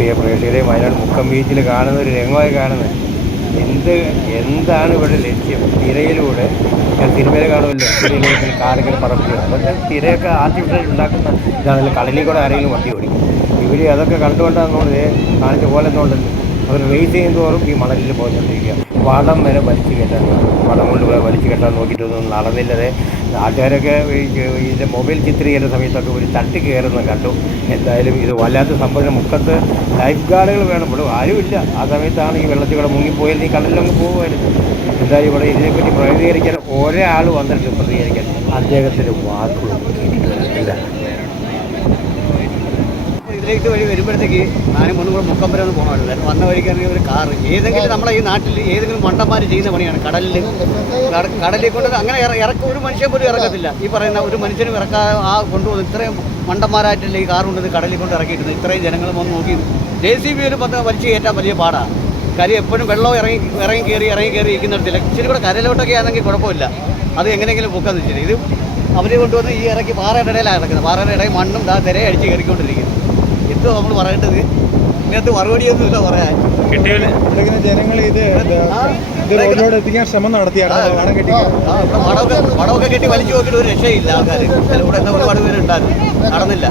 പ്രിയ പ്രേക്ഷകരെ, വയനാട് മുക്കം ബീച്ചിൽ കാണുന്ന ഒരു രംഗമായി കാണുന്നത് എന്താണ് ഇവിടെ ലക്ഷ്യം? തിരയിലൂടെ സിനിമയിൽ കാണുമല്ലോ, തിരയിലൂടെ കാറിങ്ങനെ പറക്കുക. അതൊക്കെ തിരയൊക്കെ ആർട്ടിഫിഷ്യൽ ഉണ്ടാക്കുന്ന ഇതാണല്ലോ. കടലിൽ കൂടെ ആരെങ്കിലും വണ്ടി ഓടിക്കും. ഇവർ അതൊക്കെ കണ്ടുകൊണ്ടാണെന്നുള്ളത് കാണിച്ച പോലെ എന്നുണ്ടല്ലോ. അവർ റേസ് ചെയ്യും തോറും ഈ മണലിൽ പോയിക്കൊണ്ടിരിക്കുക. വടം വരെ വലിച്ചു കെട്ടാൻ, വടം കൊണ്ട് വലിച്ചു കെട്ടാൻ നോക്കിയിട്ടൊന്നും നടന്നില്ലതെ. നാട്ടുകാരൊക്കെ ഇതിൻ്റെ മൊബൈൽ ചിത്രീകരണ സമയത്തൊക്കെ ഒരു തട്ടി കയറുന്ന കണ്ടു. എന്തായാലും ഇത് വല്ലാത്ത സംഭവം. മുക്കത്ത് ലൈഫ് ഗാർഡുകൾ വേണം, ഇവിടെ ആരുമില്ല. ആ സമയത്താണ് ഈ വെള്ളത്തിൽ കൂടെ മുങ്ങിപ്പോയാൽ ഈ കടലിലങ്ങ് പോകുമായിരുന്നു. എന്തായാലും ഇവിടെ ഇതിനെപ്പറ്റി പ്രതികരിക്കാൻ ഒരാൾ വന്നിട്ട് പ്രതികരിക്കാൻ അദ്ദേഹത്തിൻ്റെ വാക്കുകൾ കേട്ടിട്ടില്ല. ഇതിലേക്ക് വഴി വരുമ്പോഴത്തേക്ക് ഞാനും ഒന്നും കൂടെ മുക്കം വരെ ഒന്ന് പോകണമായിരുന്നു. വന്ന വഴിക്കാണെങ്കിൽ ഒരു കാറ് ഏതെങ്കിലും നമ്മളെ ഈ നാട്ടിൽ ഏതെങ്കിലും മണ്ടന്മാർ ചെയ്യുന്ന പണിയാണ്. കടലിൽ കൊണ്ട് അങ്ങനെ ഒരു മനുഷ്യൻ പോലും ഇറക്കത്തില്ല. ഈ പറയുന്ന ഒരു മനുഷ്യനും ഇറക്കാൻ കൊണ്ടുപോകുന്നത് ഇത്രയും മണ്ടന്മാരായിട്ടല്ലേ ഈ കാർ കൊണ്ടത് കടലിൽ കൊണ്ട് ഇറക്കിയിട്ടുണ്ട്. ഇത്രയും ജനങ്ങളും വന്ന് നോക്കി JCB വലിച്ചു കയറ്റാൻ വലിയ പാടാണ്. കാര്യം എപ്പോഴും വെള്ളം ഇറങ്ങി കയറി ഇരിക്കുന്നിടത്തില്ല. ഇച്ചിരി കൂടെ കരയിലോട്ടൊക്കെ ആണെങ്കിൽ കുഴപ്പമില്ല, അത് എങ്ങനെയെങ്കിലും പൊക്കാന്ന് വെച്ചിട്ട് ഇത് അവർ കൊണ്ടുവന്ന് ഈ ഇറക്കി പാറയുടെ ഇടയിലാണ് കിടക്കുന്നത്. പാറയുടെ ഇടയിൽ മണ്ണും തിരയെ അടിച്ച് കയറിക്കൊണ്ടിരിക്കുന്നു. എന്തോ നമ്മൾ പറയേണ്ടത്? ഇതിനകത്ത് മറുപടിയൊന്നുമില്ല പറയാൻ. ജനങ്ങൾ എത്തിക്കാൻ ശ്രമം നടത്തിയാണ്. വടമൊക്കെ കെട്ടി വലിച്ചു നോക്കിയിട്ട് ഒരു രക്ഷയില്ല. ആൾക്കാർ ചിലവിടെ ഒരുപാട് പേരുണ്ടായിരുന്നു, നടന്നില്ല.